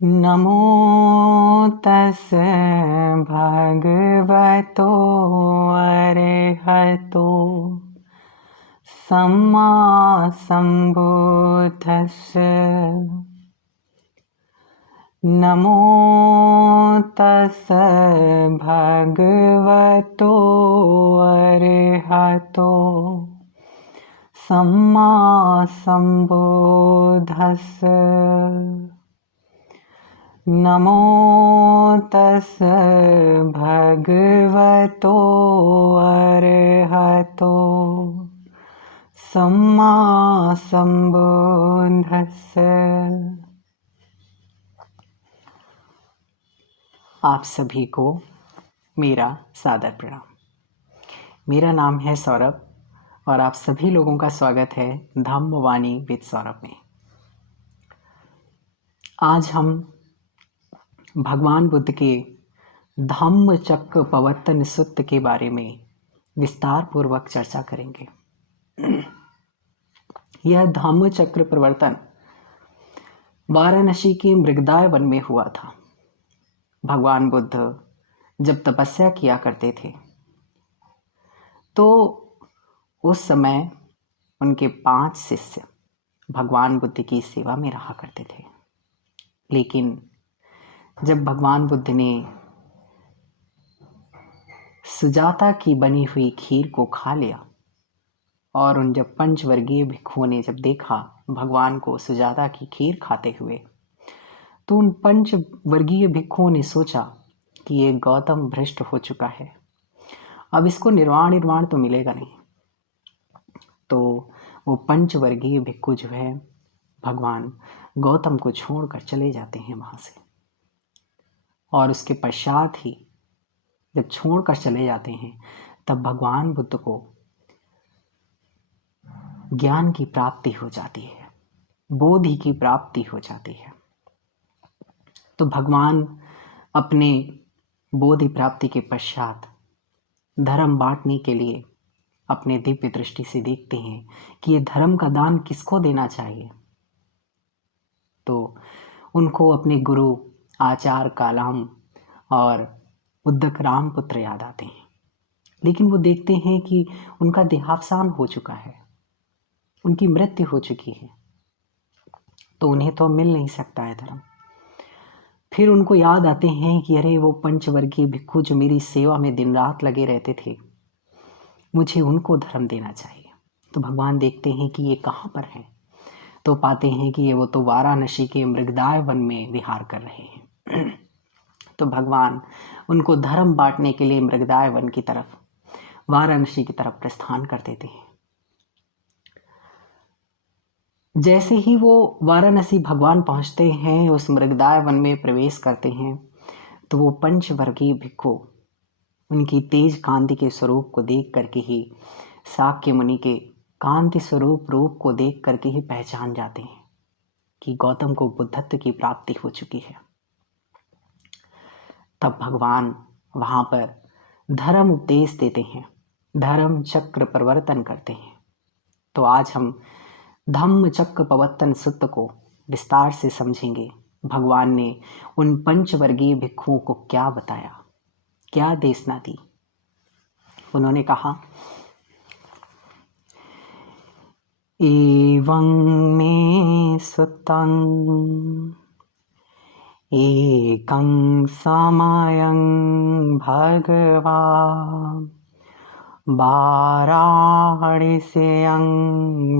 नमो तस् भगवतो अरहतो सम्मा सम्बुद्धस्स। नमो तस् भगवतो अरहतो सम्मा सम्बुद्धस्स। नमो तस् भगवतो अरहतो सम्मा सम्बुद्धस्स। आप सभी को मेरा सादर प्रणाम। मेरा नाम है सौरभ और आप सभी लोगों का स्वागत है धम्मवाणी विद सौरभ में। आज हम भगवान बुद्ध के धम्म चक्र प्रवर्तन सूत्र के बारे में विस्तार पूर्वक चर्चा करेंगे। यह धम्म चक्र प्रवर्तन वाराणसी के मृगदाय वन में हुआ था। भगवान बुद्ध जब तपस्या किया करते थे तो उस समय उनके 5 शिष्य भगवान बुद्ध की सेवा में रहा करते थे। लेकिन जब भगवान बुद्ध ने सुजाता की बनी हुई खीर को खा लिया और उन जब पंचवर्गीय भिक्षुओं ने जब देखा भगवान को सुजाता की खीर खाते हुए, तो उन पंचवर्गीय भिक्षुओं ने सोचा कि ये गौतम भ्रष्ट हो चुका है, अब इसको निर्वाण तो मिलेगा नहीं। तो वो पंचवर्गीय भिक्षु जो है भगवान गौतम को छोड़कर चले जाते हैं वहां से। और उसके पश्चात ही जब छोड़कर चले जाते हैं तब भगवान बुद्ध को ज्ञान की प्राप्ति हो जाती है, बोधि की प्राप्ति हो जाती है। तो भगवान अपने बोधि प्राप्ति के पश्चात धर्म बांटने के लिए अपने दिव्य दृष्टि से देखते हैं कि ये धर्म का दान किसको देना चाहिए। तो उनको अपने गुरु आचार्य कालाम और उद्दक रामपुत्र याद आते हैं। लेकिन वो देखते हैं कि उनका देहावसान हो चुका है, उनकी मृत्यु हो चुकी है, तो उन्हें तो मिल नहीं सकता है धर्म। फिर उनको याद आते हैं कि अरे वो पंचवर्गीय भिक्षु जो मेरी सेवा में दिन रात लगे रहते थे, मुझे उनको धर्म देना चाहिए। तो भगवान देखते हैं कि ये कहाँ पर हैं, तो पाते हैं कि ये वो तो वाराणसी के मृगदाय वन में विहार कर रहे हैं। तो भगवान उनको धर्म बांटने के लिए मृगदाय वन की तरफ, वाराणसी की तरफ प्रस्थान कर देते हैं। जैसे ही वो वाराणसी भगवान पहुंचते हैं, उस मृगदाय वन में प्रवेश करते हैं, तो वो पंचवर्गीय भिक्षु उनकी तेज कांति के स्वरूप को देख करके ही, शाक्य मुनि के कांति स्वरूप रूप को देख करके ही पहचान जाते हैं कि गौतम को बुद्धत्व की प्राप्ति हो चुकी है। तब भगवान वहां पर धर्म उपदेश देते हैं, धर्म चक्र प्रवर्तन करते हैं। तो आज हम धम्म चक्र प्रवर्तन सूत्र को विस्तार से समझेंगे। भगवान ने उन पंचवर्गीय भिक्षुओं को क्या बताया, क्या देशना दी। उन्होंने कहा, एवं मे सुतं एकं समयं भगवान् वाराणस्यां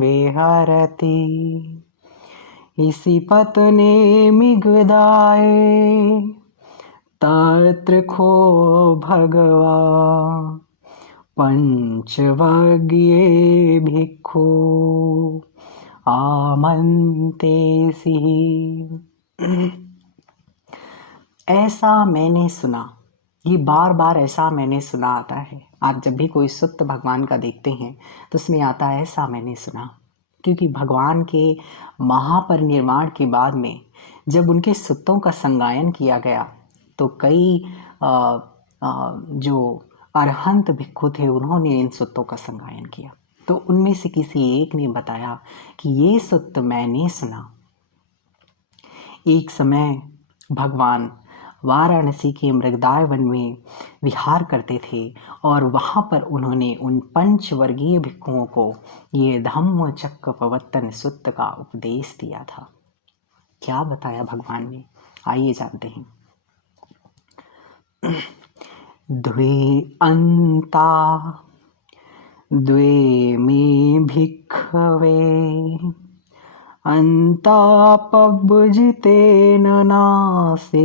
विहरति इसी पत्ने मृगदाय तत्र खो भगवान् पंचवर्गीय भिक्षु आमन्तेसि। ऐसा मैंने सुना, ये बार बार ऐसा मैंने सुना आता है। आप जब भी कोई सूत्र भगवान का देखते हैं तो उसमें आता है ऐसा मैंने सुना, क्योंकि भगवान के महापरिनिर्वाण के बाद में जब उनके सूत्रों का संगायन किया गया तो कई जो अरहंत भिक्षु थे उन्होंने इन सूत्रों का संगायन किया। तो उनमें से किसी एक ने बताया कि ये सूत्र मैंने सुना। एक समय भगवान वाराणसी के मृगदाय वन में विहार करते थे और वहाँ पर उन्होंने उन पंचवर्गीय भिक्षुओं को ये धम्म चक्र प्रवर्तन सूत्र का उपदेश दिया था। क्या बताया भगवान ने, आइए जानते हैं। द्वे अंता द्वे मे भिक्खवे अंतापभुजितेन नासेवितव्या।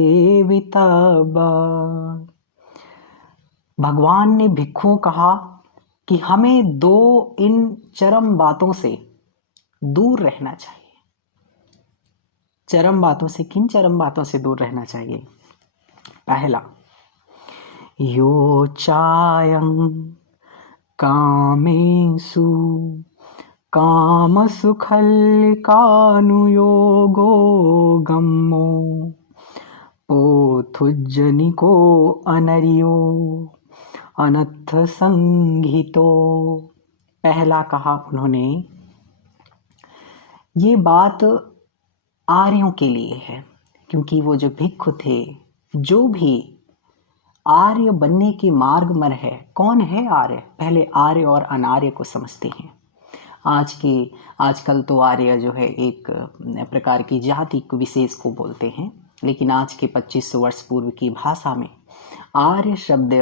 भगवान ने भिक्षुओं कहा कि हमें दो इन चरम बातों से दूर रहना चाहिए। चरम बातों से, किन चरम बातों से दूर रहना चाहिए? पहला, यो चायं कामेषु काम सुखल्लिकानुयोगो गम्मो पोथुज्जनिको अनर्यो अनर्थ संहितो। पहला कहा उन्होंने, ये बात आर्यों के लिए है, क्योंकि वो जो भिक्षु थे, जो भी आर्य बनने के मार्ग में है। कौन है आर्य? पहले आर्य और अनार्य को समझते हैं। आजकल तो आर्य जो है एक प्रकार की जाति विशेष को बोलते हैं, लेकिन आज के 2500 वर्ष पूर्व की भाषा में आर्य शब्द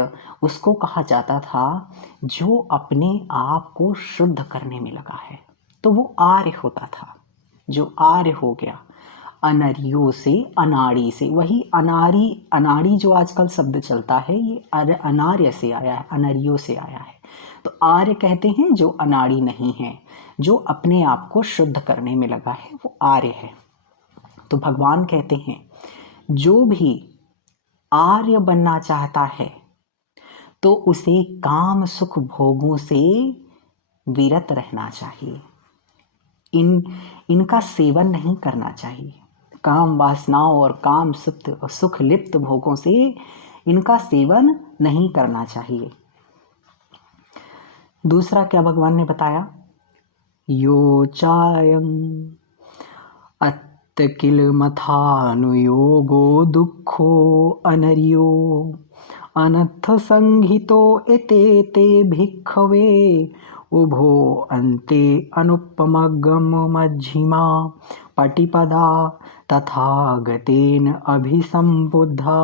उसको कहा जाता था जो अपने आप को शुद्ध करने में लगा है, तो वो आर्य होता था। जो आर्य हो गया, अनरियों से, अनाड़ी से, वही अनाड़ी जो आजकल शब्द चलता है, ये अनार्य से आया है, अनरियों से आया है। तो आर्य कहते हैं जो अनाड़ी नहीं है, जो अपने आप को शुद्ध करने में लगा है, वो आर्य है। तो भगवान कहते हैं जो भी आर्य बनना चाहता है तो उसे काम सुख भोगों से विरत रहना चाहिए। इनका सेवन नहीं करना चाहिए। काम वासनाओं और काम सुख लिप्त भोगों से इनका सेवन नहीं करना चाहिए। दूसरा क्या भगवान ने बताया? यो चायं अत्तकिल मथानुयोगो दुःखो अनर्यो अनर्थ संहितो एते भिक्खवे उभो अन्ते अनुपमगम मध्यमा पटिपदा तथागतेन अभिसंबुद्धा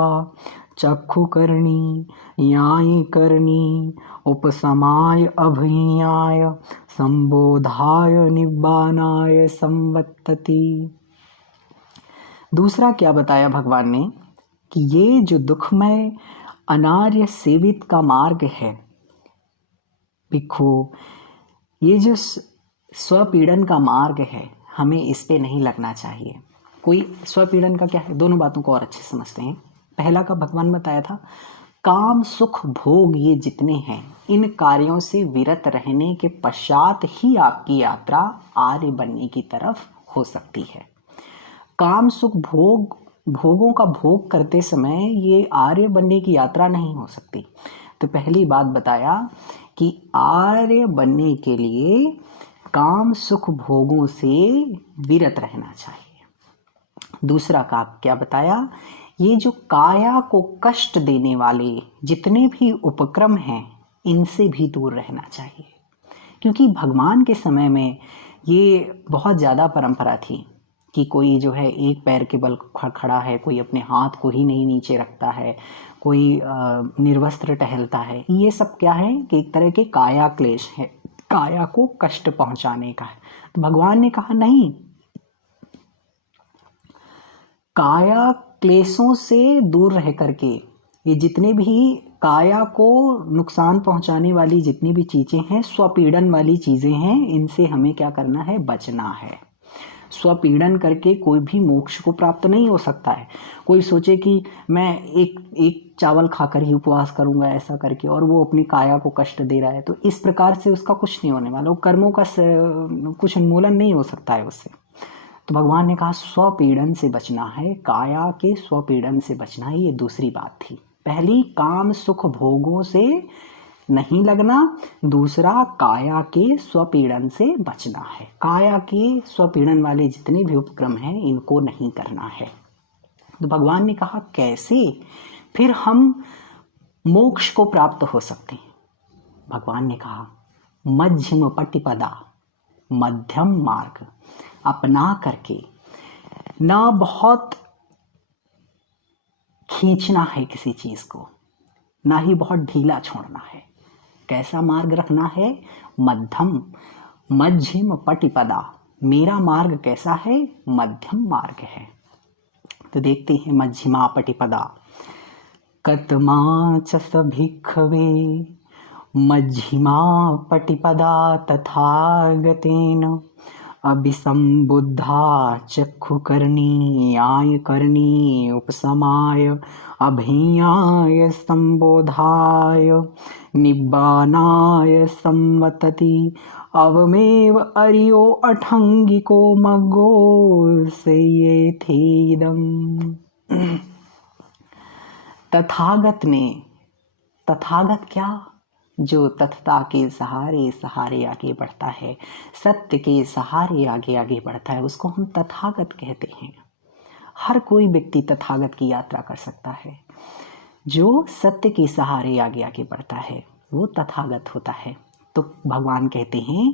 चक्षुकर्णी न्यायकर्णी उपसमाय अभिज्ञाय संबोधाय निब्बानाय संवत्तति। दूसरा क्या बताया भगवान ने कि ये जो दुखमय अनार्य सेवित का मार्ग है भिक्षु, ये जो स्वपीड़न का मार्ग है, हमें इस पे नहीं लगना चाहिए। कोई स्वपीड़न का क्या है, दोनों बातों को और अच्छे से समझते हैं। पहला का भगवान बताया था काम सुख भोग ये जितने हैं, इन कार्यों से विरत रहने के पश्चात ही आपकी यात्रा आर्य बनने की तरफ हो सकती है। काम सुख भोगों का भोग करते समय ये आर्य बनने की यात्रा नहीं हो सकती। तो पहली बात बताया कि आर्य बनने के लिए काम सुख भोगों से विरत रहना चाहिए। दूसरा का क्या बताया? ये जो काया को कष्ट देने वाले जितने भी उपक्रम हैं, इनसे भी दूर रहना चाहिए। क्योंकि भगवान के समय में ये बहुत ज़्यादा परंपरा थी कि कोई जो है एक पैर के बल खड़ा है, कोई अपने हाथ को ही नहीं नीचे रखता है, कोई निर्वस्त्र टहलता है। ये सब क्या है कि एक तरह के काया क्लेश है, काया को कष्ट पहुंचाने का है। तो भगवान ने कहा नहीं, काया क्लेशों से दूर रह करके ये जितने भी काया को नुकसान पहुंचाने वाली जितनी भी चीजें हैं, स्वपीड़न वाली चीजें हैं, इनसे हमें क्या करना है? बचना है। स्वपीड़न करके कोई भी मोक्ष को प्राप्त नहीं हो सकता है। कोई सोचे कि मैं एक चावल खाकर ही उपवास करूंगा ऐसा करके, और वो अपनी काया को कष्ट दे रहा है, तो इस प्रकार से उसका कुछ नहीं होने वाला। वो कर्मों का कुछ उन्मूलन नहीं हो सकता है उससे। तो भगवान ने कहा स्वपीड़न से बचना है, काया के स्वपीड़न से बचना है। ये दूसरी बात थी। पहली काम सुख भोगों से नहीं लगना, दूसरा काया के स्वपीड़न से बचना है। काया के स्वपीड़न वाले जितने भी उपक्रम हैं, इनको नहीं करना है। तो भगवान ने कहा कैसे फिर हम मोक्ष को प्राप्त हो सकते हैं। भगवान ने कहा मध्यम पटिपदा, मध्यम मार्ग अपना करके, ना बहुत खींचना है किसी चीज को, ना ही बहुत ढीला छोड़ना है। कैसा मार्ग रखना है? मध्यम, मध्यम पटिपदा। मेरा मार्ग कैसा है? मध्यम मार्ग है। तो देखते हैं मध्यमा पटिपदा। कतमा च स भिक्खवे मध्यमा पटिपदा तथागतेन अभिसंबुद्धा चक्षुकर्णी आयकर्णी उपशमाय अभियाय संबोधाय निब्बानाय संवतति अवमेव अर्यो अठंगिको मग्गो सेयेथेदम। तथागत ने, तथागत क्या? जो तथता के सहारे सहारे आगे बढ़ता है, सत्य के सहारे आगे आगे बढ़ता है, उसको हम तथागत कहते हैं। हर कोई व्यक्ति तथागत की यात्रा कर सकता है। जो सत्य के सहारे आगे आगे बढ़ता है वो तथागत होता है। तो भगवान कहते हैं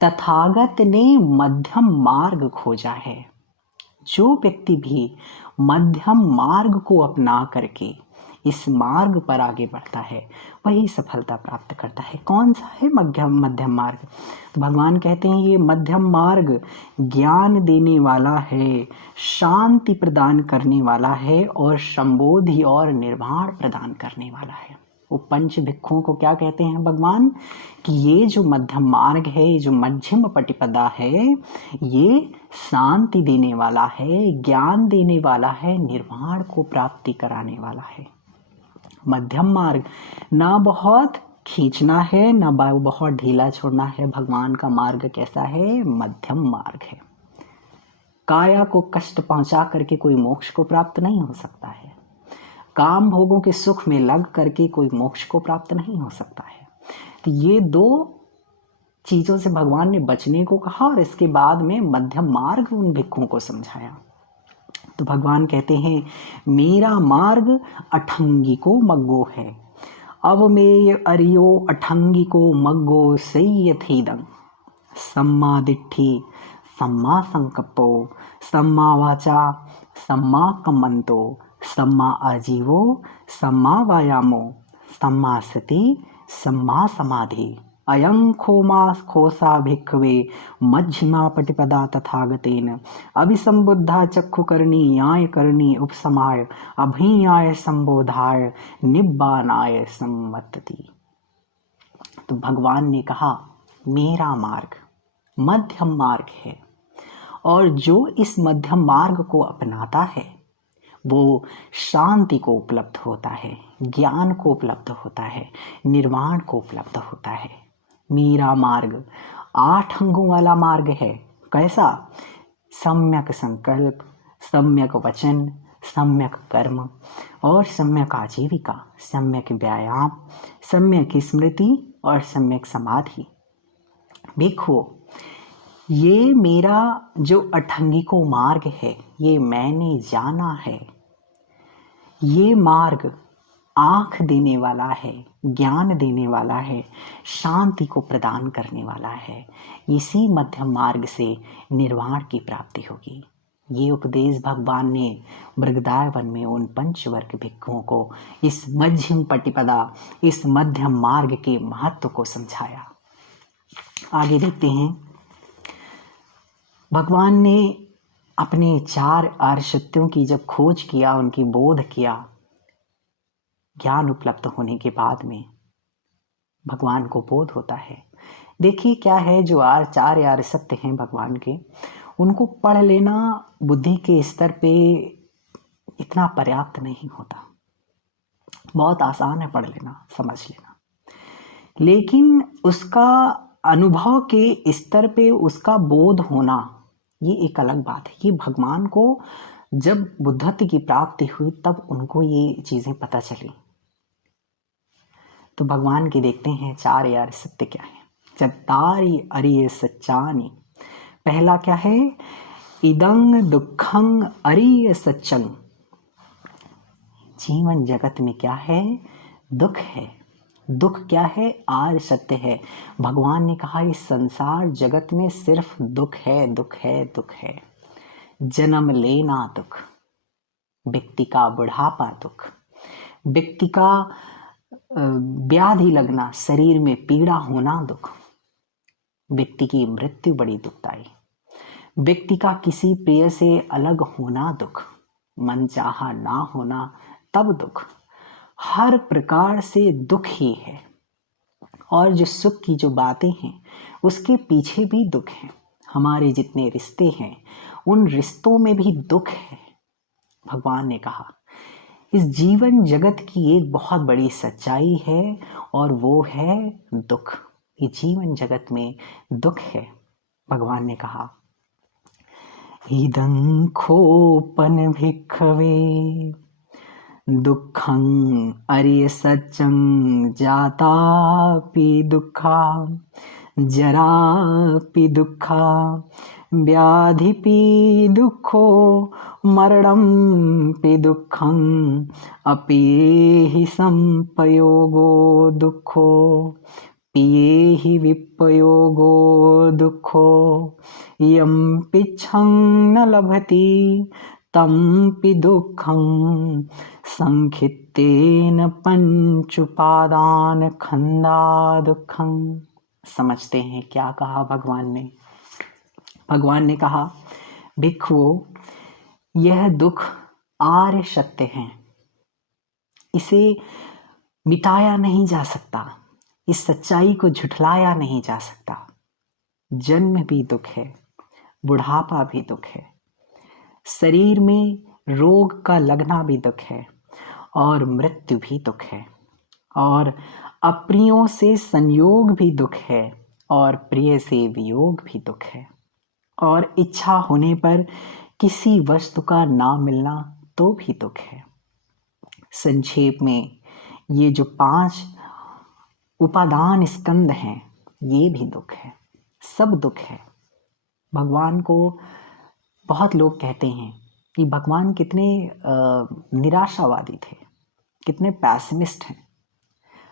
तथागत ने मध्यम मार्ग खोजा है। जो व्यक्ति भी मध्यम मार्ग को अपना करके इस मार्ग पर आगे बढ़ता है वही सफलता प्राप्त करता है। कौन सा है मध्यम मार्ग? तो भगवान कहते हैं ये मध्यम मार्ग ज्ञान देने वाला है, शांति प्रदान करने वाला है और संबोधि और निर्वाण प्रदान करने वाला है। वो पंच भिक्षुओं को क्या कहते हैं भगवान? कि ये जो मध्यम मार्ग है, ये जो मध्यम पटिपदा है, ये शांति देने वाला है, ज्ञान देने वाला है, निर्वाण को प्राप्ति कराने वाला है। मध्यम मार्ग, ना बहुत खींचना है ना बहुत ढीला छोड़ना है। भगवान का मार्ग कैसा है? मध्यम मार्ग है। काया को कष्ट पहुंचा करके कोई मोक्ष को प्राप्त नहीं हो सकता है। काम भोगों के सुख में लग करके कोई मोक्ष को प्राप्त नहीं हो सकता है। तो ये दो चीजों से भगवान ने बचने को कहा और इसके बाद में मध्यम मार्ग उन भिक्षुओं को समझाया। तो भगवान कहते हैं मेरा मार्ग अठंगी को मग्गो है। अवमेय अर्यो अठंगी को मग्गो सय्यथेदं। सम्मा दिट्ठी, सम्मा संकप्पो, सम्मा वाचा, सम्मा कम्मन्तो, सम्मा आजीवो, सम्मा वायामो, सम्मा सति, सम्मा समाधि। अयं खोसा भिक्खवे मध्यमा पटिपदा तथागतेन अभिसंबुद्धा चक्षुकर्णी आयकर्णी उपशमाय अभियाय संबोधाय निब्बानाय संवतति। तो भगवान ने कहा मेरा मार्ग मध्यम मार्ग है और जो इस मध्यम मार्ग को अपनाता है वो शांति को उपलब्ध होता है, ज्ञान को उपलब्ध होता है, निर्वाण को उपलब्ध होता है। मेरा मार्ग 8 अंगों वाला मार्ग है। कैसा? सम्यक संकल्प, सम्यक वचन, सम्यक कर्म और सम्यक आजीविका, सम्यक व्यायाम, सम्यक स्मृति और सम्यक समाधि। देखो ये मेरा जो अठंगिको मार्ग है ये मैंने जाना है। ये मार्ग आँख देने वाला है, ज्ञान देने वाला है, शांति को प्रदान करने वाला है। इसी मध्यम मार्ग से निर्वाण की प्राप्ति होगी। ये उपदेश भगवान ने मृगदाय वन में उन पंचवर्ग भिक्षुओं को इस मध्यम पटिपदा, इस मध्यम मार्ग के महत्व को समझाया। आगे देखते हैं भगवान ने अपने 4 आर्य सत्यों की जब खोज किया, उनकी बोध किया, ज्ञान उपलब्ध होने के बाद में भगवान को बोध होता है। देखिए क्या है, जो 4 आर्य सत्य हैं भगवान के, उनको पढ़ लेना बुद्धि के स्तर पे इतना पर्याप्त नहीं होता। बहुत आसान है पढ़ लेना, समझ लेना, लेकिन उसका अनुभव के स्तर पे उसका बोध होना ये एक अलग बात है। ये भगवान को जब बुद्धत्व की प्राप्ति हुई तब उनको ये चीजें पता चली। तो भगवान के देखते हैं 4 आर्य सत्य क्या है। चत्तारि आर्य सच्चानि। पहला क्या है? इदं दुःखं आर्य सत्यं जीवन जगत में क्या है? दुख है। दुख क्या है? आर्य सत्य है। भगवान ने कहा इस संसार जगत में सिर्फ दुख है, दुख है, दुख है। जन्म लेना दुख, व्यक्ति का बुढ़ापा दुख, व्यक्ति का व्याधि लगना, शरीर में पीड़ा होना दुख, व्यक्ति की मृत्यु बड़ी दुखदाई, व्यक्ति का किसी प्रिय से अलग होना दुख, मनचाहा ना होना तब दुख। हर प्रकार से दुख ही है। और जो सुख की जो बातें हैं उसके पीछे भी दुख है। हमारे जितने रिश्ते हैं उन रिश्तों में भी दुख है। भगवान ने कहा इस जीवन जगत की एक बहुत बड़ी सच्चाई है और वो है दुख। ये जीवन जगत में दुख है। भगवान ने कहा इदं खोपन भिक्खवे दुःखं अरिय सच्चं जातापि दुःखा जरापि दुःखा व्याधिपि दुःखो मरणंपि दुःखं अपियेहि संपयोगो दुःखो पियेहि विपयोगो दुःखो यं पिच्छं न लभति तंपि दुःखं संखित्तेन पंचुपादान खंदा दुःखं। समझते हैं क्या कहा भगवान ने? भगवान ने कहा भिक्षुओं, यह दुख आर्य सत्य है, इसे मिटाया नहीं जा सकता, इस सच्चाई को झुठलाया नहीं जा सकता। जन्म भी दुख है, बुढ़ापा भी दुख है, शरीर में रोग का लगना भी दुख है और मृत्यु भी दुख है, और अप्रियों से संयोग भी दुख है और प्रिय से वियोग भी दुख है, और इच्छा होने पर किसी वस्तु का ना मिलना तो भी दुख है। संक्षेप में ये जो 5 उपादान स्कंद हैं ये भी दुख है, सब दुख है। भगवान को बहुत लोग कहते हैं कि भगवान कितने निराशावादी थे, कितने पैसिमिस्ट हैं,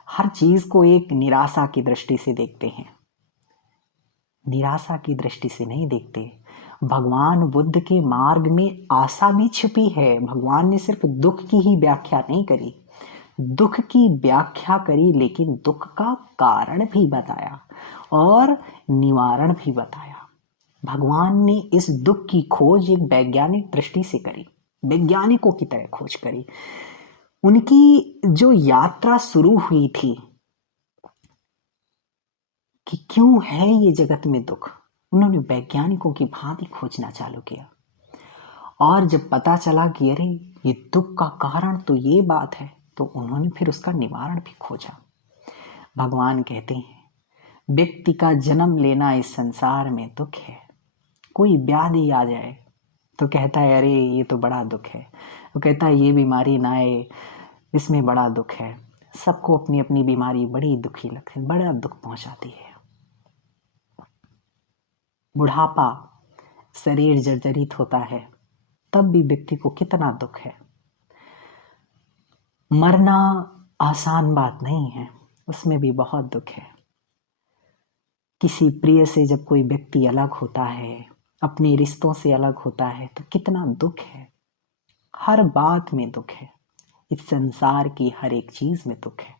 हर चीज को एक निराशा की दृष्टि से देखते हैं। निराशा की दृष्टि से नहीं देखते। भगवान बुद्ध के मार्ग में आशा भी छिपी है। भगवान ने सिर्फ दुख की ही व्याख्या नहीं करी, दुख की व्याख्या करी, लेकिन दुख का कारण भी बताया और निवारण भी बताया। भगवान ने इस दुख की खोज एक वैज्ञानिक दृष्टि से करी, वैज्ञानिकों की तरह खोज करी। उनकी जो यात्रा शुरू हुई थी कि क्यों है ये जगत में दुख, उन्होंने वैज्ञानिकों की भांति खोजना चालू किया। और जब पता चला कि अरे ये दुख का कारण तो ये बात है, तो उन्होंने फिर उसका निवारण भी खोजा। भगवान कहते हैं व्यक्ति का जन्म लेना इस संसार में दुख है। कोई व्याधि आ जाए तो कहता है अरे ये तो बड़ा दुख है, वो कहता है ये बीमारी ना आए इसमें बड़ा दुख है। सबको अपनी अपनी बीमारी बड़ी दुखी लगती है, बड़ा दुख पहुंचाती है। बुढ़ापा, शरीर जर्जरित होता है, तब भी व्यक्ति को कितना दुख है। मरना आसान बात नहीं है, उसमें भी बहुत दुख है। किसी प्रिय से जब कोई व्यक्ति अलग होता है, अपने रिश्तों से अलग होता है, तो कितना दुख है। हर बात में दुख है, इस संसार की हर एक चीज में दुख है।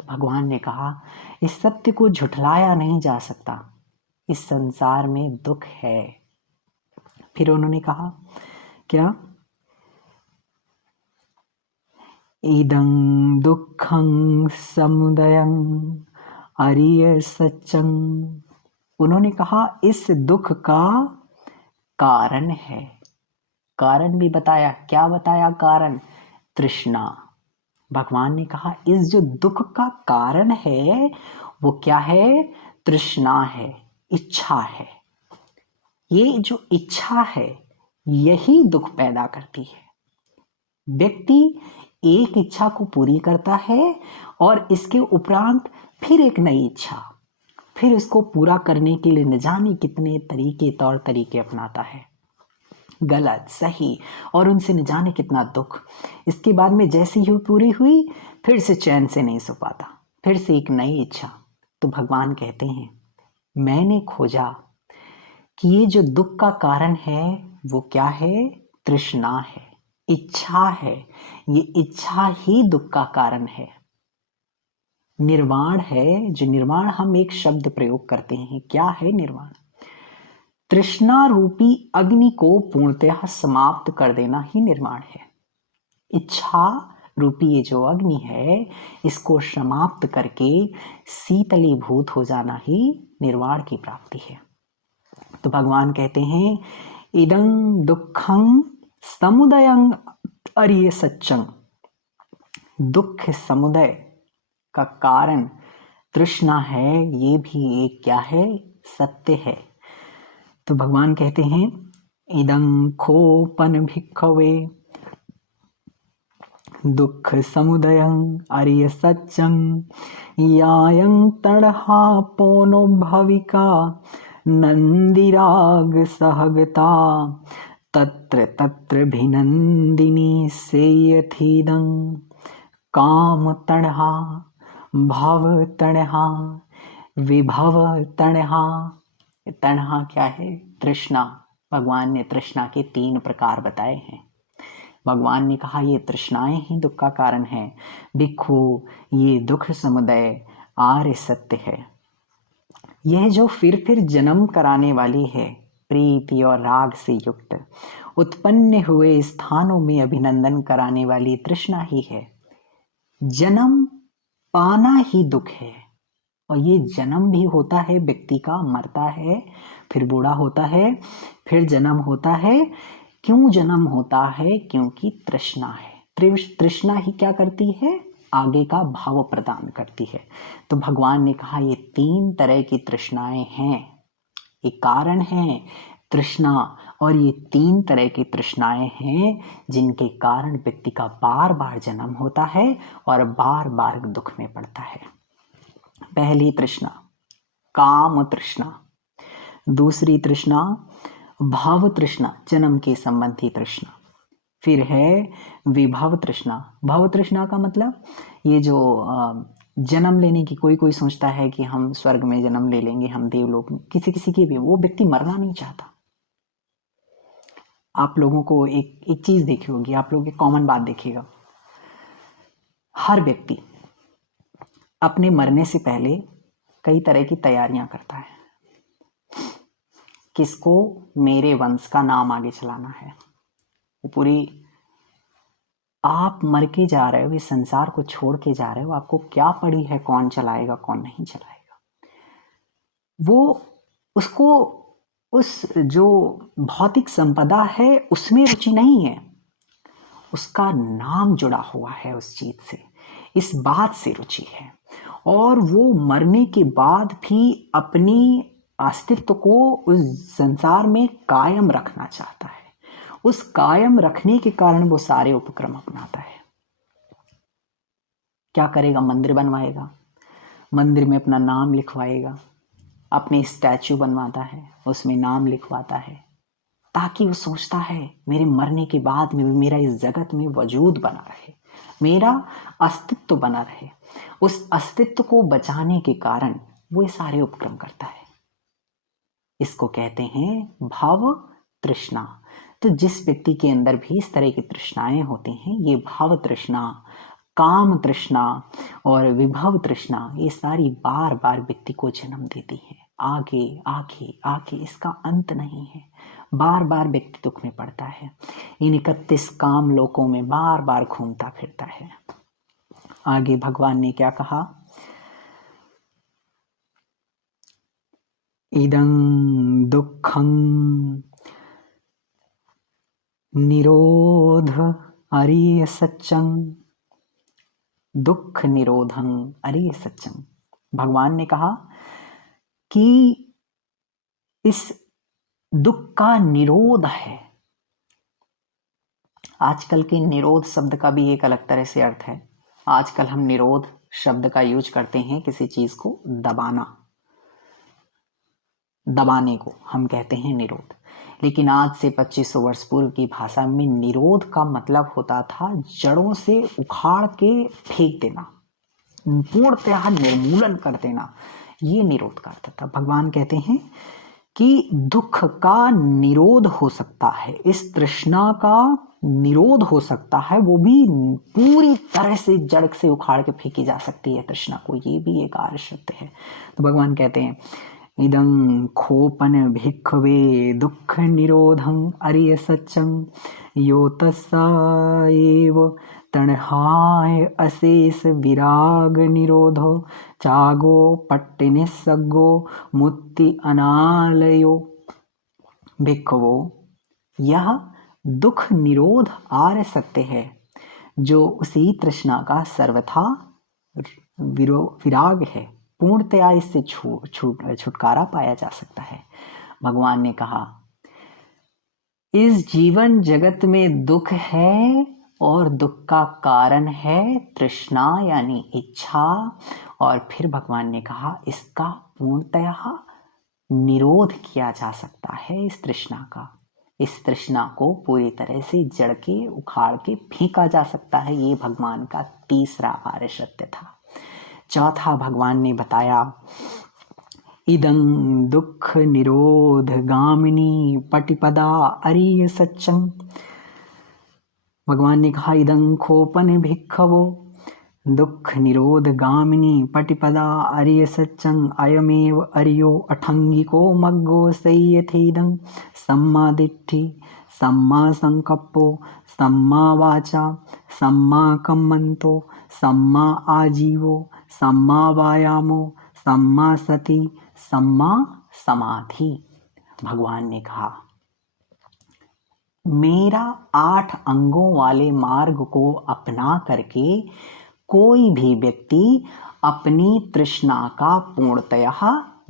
तो भगवान ने कहा इस सत्य को झुठलाया नहीं जा सकता, इस संसार में दुख है। फिर उन्होंने कहा क्या? इदं दुःखं समुदयं अरिय सच्चं। उन्होंने कहा इस दुख का कारण है। कारण भी बताया। क्या बताया कारण? तृष्णा। भगवान ने कहा इस जो दुख का कारण है वो क्या है? तृष्णा है, इच्छा है। ये जो इच्छा है यही दुख पैदा करती है। व्यक्ति एक इच्छा को पूरी करता है और इसके उपरांत फिर एक नई इच्छा, फिर इसको पूरा करने के लिए न जाने कितने तरीके तौर तरीके अपनाता है। गलत, सही, और उनसे न जाने कितना दुख। इसके बाद में जैसी ही पूरी हुई, फिर से चैन से नहीं सो पाता, फिर से एक नई इच्छा। तो भगवान कहते हैं, मैंने खोजा कि ये जो दुख का कारण है वो क्या है? तृष्णा है, इच्छा है। ये इच्छा ही दुख का कारण है। निर्वाण है, जो निर्वाण हम एक शब्द प्रयोग करते हैं, क्या है निर्वाण? तृष्णा रूपी अग्नि को पूर्णतः समाप्त कर देना ही निर्वाण है। इच्छा रूपी ये जो अग्नि है, इसको समाप्त करके शीतलीभूत हो जाना ही निर्वाण की प्राप्ति है। तो भगवान कहते हैं, इदं दुखं समुदयं अरिय सच्चं। दुख समुदय का कारण तृष्णा है, ये भी एक क्या है? सत्य है। तो भगवान कहते हैं, इदं खोपन भिक्खवे दुख समुदयं अरिय सच्चं यायं तड़हा पोनो भविका नंदिराग सहगता तत्र तत्र भिनंदिनी सेयथीदं काम तड़हा भव तड़हा विभव तड़हा। तड़हा क्या है? तृष्णा। भगवान ने तृष्णा के 3 प्रकार बताए हैं। भगवान ने कहा ये तृष्णाएं ही दुख का कारण है। भिक्खु, ये दुख समुदय आर्य सत्य है। यह जो फिर जन्म कराने वाली है, प्रीति और राग से युक्त उत्पन्न हुए स्थानों में अभिनंदन कराने वाली तृष्णा ही है। जन्म पाना ही दुख है, और ये जन्म भी होता है व्यक्ति का, मरता है, फिर बूढ़ा होता है, फिर जन्म होता है। क्यों जन्म होता है? क्योंकि तृष्णा है। तृष्णा ही क्या करती है? आगे का भाव प्रदान करती है। तो भगवान ने कहा ये 3 तरह की तृष्णाएं हैं, एक कारण है तृष्णा, और ये 3 तरह की तृष्णाएं हैं जिनके कारण व्यक्ति का बार बार जन्म होता है और बार बार दुख में पड़ता है। पहली तृष्णा काम तृष्णा, दूसरी तृष्णा भाव तृष्णा, जन्म के संबंधी तृष्णा, फिर है विभव तृष्णा। भव तृष्णा का मतलब ये जो जन्म लेने की, कोई सोचता है कि हम स्वर्ग में जन्म ले लेंगे, हम देवलोक में, किसी की भी, वो व्यक्ति मरना नहीं चाहता। आप लोगों को एक चीज देखी होगी, आप लोग एक कॉमन बात देखिएगा, हर व्यक्ति अपने मरने से पहले कई तरह की तैयारियां करता है। किसको? मेरे वंश का नाम आगे चलाना है। वो पूरी, आप मर के जा रहे हो, इस संसार को छोड़ के जा रहे हो, आपको क्या पड़ी है कौन चलाएगा कौन नहीं चलाएगा। वो उसको उस जो भौतिक संपदा है उसमें रुचि नहीं है, उसका नाम जुड़ा हुआ है उस चीज से, इस बात से रुचि है। और वो मरने के बाद भी अपनी अस्तित्व को उस संसार में कायम रखना चाहता है। उस कायम रखने के कारण वो सारे उपक्रम अपनाता है। क्या करेगा? मंदिर बनवाएगा, मंदिर में अपना नाम लिखवाएगा, अपने स्टैचू बनवाता है, उसमें नाम लिखवाता है, ताकि वो सोचता है मेरे मरने के बाद में भी मेरा इस जगत में वजूद बना रहे, मेरा अस्तित्व बना रहे। उस अस्तित्व को बचाने के कारण वो ये सारे उपक्रम करता है। इसको कहते हैं भाव तृष्णा। तो जिस व्यक्ति के अंदर भी इस तरह की तृष्णाएं होती हैं, ये भाव तृष्णा, काम तृष्णा और विभव तृष्णा, ये सारी बार बार व्यक्ति को जन्म देती है। आगे आगे आगे, इसका अंत नहीं है। बार बार व्यक्ति दुख में पड़ता है, इन 31 काम लोकों में बार बार घूमता फिरता है। आगे भगवान ने क्या कहा? इदं दुखं निरोध अरिय सच्चं। दुख निरोधं अरिय सच्चं। भगवान ने कहा कि इस दुख का निरोध है। आजकल के निरोध शब्द का भी एक अलग तरह से अर्थ है। आजकल हम निरोध शब्द का यूज करते हैं किसी चीज को दबाना, दबाने को हम कहते हैं निरोध। लेकिन आज से 2500 वर्ष पूर्व की भाषा में निरोध का मतलब होता था जड़ों से उखाड़ के फेंक देना, पूर्णतः निर्मूलन कर देना। ये निरोध का अर्थ था। भगवान कहते हैं कि दुख का निरोध हो सकता है, इस तृष्णा का निरोध हो सकता है, वो भी पूरी तरह से जड़ से उखाड़ के फेंकी जा सकती है तृष्णा को। ये भी एक आर्य सत्य है। तो भगवान कहते हैं इदं खोपन भिक्खवे दुख निरोधं अरिय सच्चं यो तस्सैव तणहाय अशेष विराग निरोधो चागो पट्टि निस्सग्गो मुक्ति अनालयो। भिक्खवो, यह दुख निरोध आर्य सत्य है जो उसी तृष्णा का सर्वथा विराग है, पूर्णतया इससे छुटकारा पाया जा सकता है। भगवान ने कहा इस जीवन जगत में दुख है और दुख का कारण है तृष्णा यानी इच्छा। और फिर भगवान ने कहा इसका पूर्णतः निरोध किया जा सकता है, इस तृष्णा का। इस तृष्णा को पूरी तरह से जड़ के उखाड़ के फेंका जा सकता है। ये भगवान का तीसरा आर्य सत्य था। चौथा भगवान ने बताया इदं दुख निरोध गामिनी पटिपदा अरिय सच्चं। भगवान ने कहा इदं खोपन भिक्खवो दुख निरोध गामिनी पटिपदा अरिय सच्चं अयमेव अरियो अठंगिको मग्गो संयथेदं सम्मा दिट्ठि सम्मा संकप्पो सम्मा वाचा सम्मा कम्मन्तो सम्मा आजीवो सम्मा वायामो सम्मा सति सम्मा समाधि। भगवान ने कहा मेरा 8 अंगों वाले मार्ग को अपना करके कोई भी व्यक्ति अपनी तृष्णा का पूर्णतः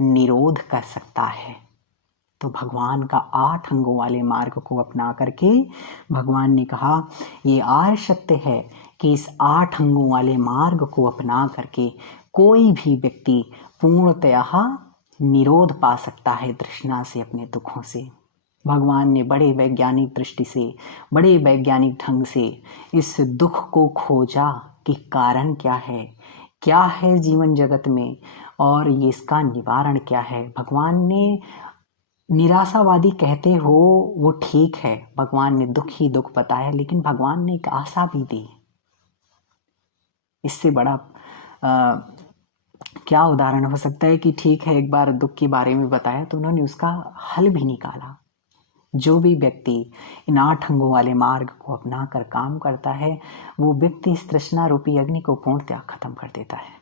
निरोध कर सकता है। तो भगवान का 8 अंगों वाले मार्ग को अपना करके भगवान ने कहा ये आर्य सत्य है कि इस 8 अंगों वाले मार्ग को अपना करके कोई भी व्यक्ति पूर्णतः निरोध पा सकता है तृष्णा से, अपने दुखों से। भगवान ने बड़े वैज्ञानिक दृष्टि से, बड़े वैज्ञानिक ढंग से इस दुख को खोजा कि कारण क्या है जीवन जगत में और ये इसका निवारण क्या है। भगवान ने निराशावादी कहते हो वो ठीक है, भगवान ने दुख ही दुख बताया, लेकिन भगवान ने एक आशा भी दी। इससे बड़ा क्या उदाहरण हो सकता है कि ठीक है एक बार दुख के बारे में बताया तो उन्होंने उसका हल भी निकाला। जो भी व्यक्ति इन 8 अंगों वाले मार्ग को अपना कर काम करता है वो व्यक्ति इस तृष्णा रूपी अग्नि को पूर्णतः खत्म कर देता है।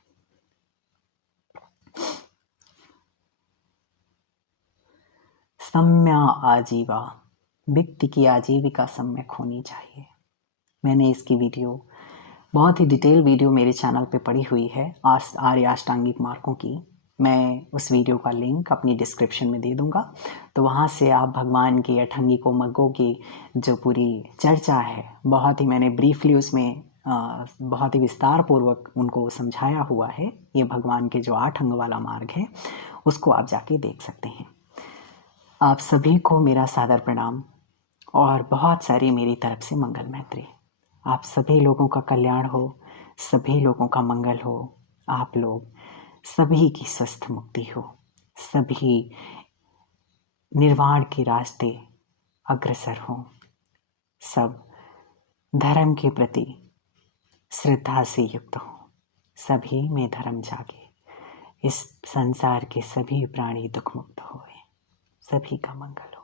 सम्या आजीवा, व्यक्ति की आजीविका सम्यक होनी चाहिए। मैंने इसकी वीडियो बहुत ही डिटेल वीडियो मेरे चैनल पे पड़ी हुई है आर्य अष्टांगिक मार्गों की। मैं उस वीडियो का लिंक अपनी डिस्क्रिप्शन में दे दूंगा, तो वहाँ से आप भगवान के अठंगिकों मग्गों की जो पूरी चर्चा है, बहुत ही मैंने ब्रीफली उसमें बहुत ही विस्तार पूर्वक उनको समझाया हुआ है। ये भगवान के जो 8 अंग वाला मार्ग है उसको आप जाके देख सकते हैं। आप सभी को मेरा सादर प्रणाम और बहुत सारी मेरी तरफ से मंगल मैत्री। आप सभी लोगों का कल्याण हो, सभी लोगों का मंगल हो, आप लोग सभी की स्वस्थ मुक्ति हो, सभी निर्वाण के रास्ते अग्रसर हो, सब धर्म के प्रति श्रद्धा से युक्त हो, सभी में धर्म जागे, इस संसार के सभी प्राणी दुख मुक्त होए, सभी का मंगल हो।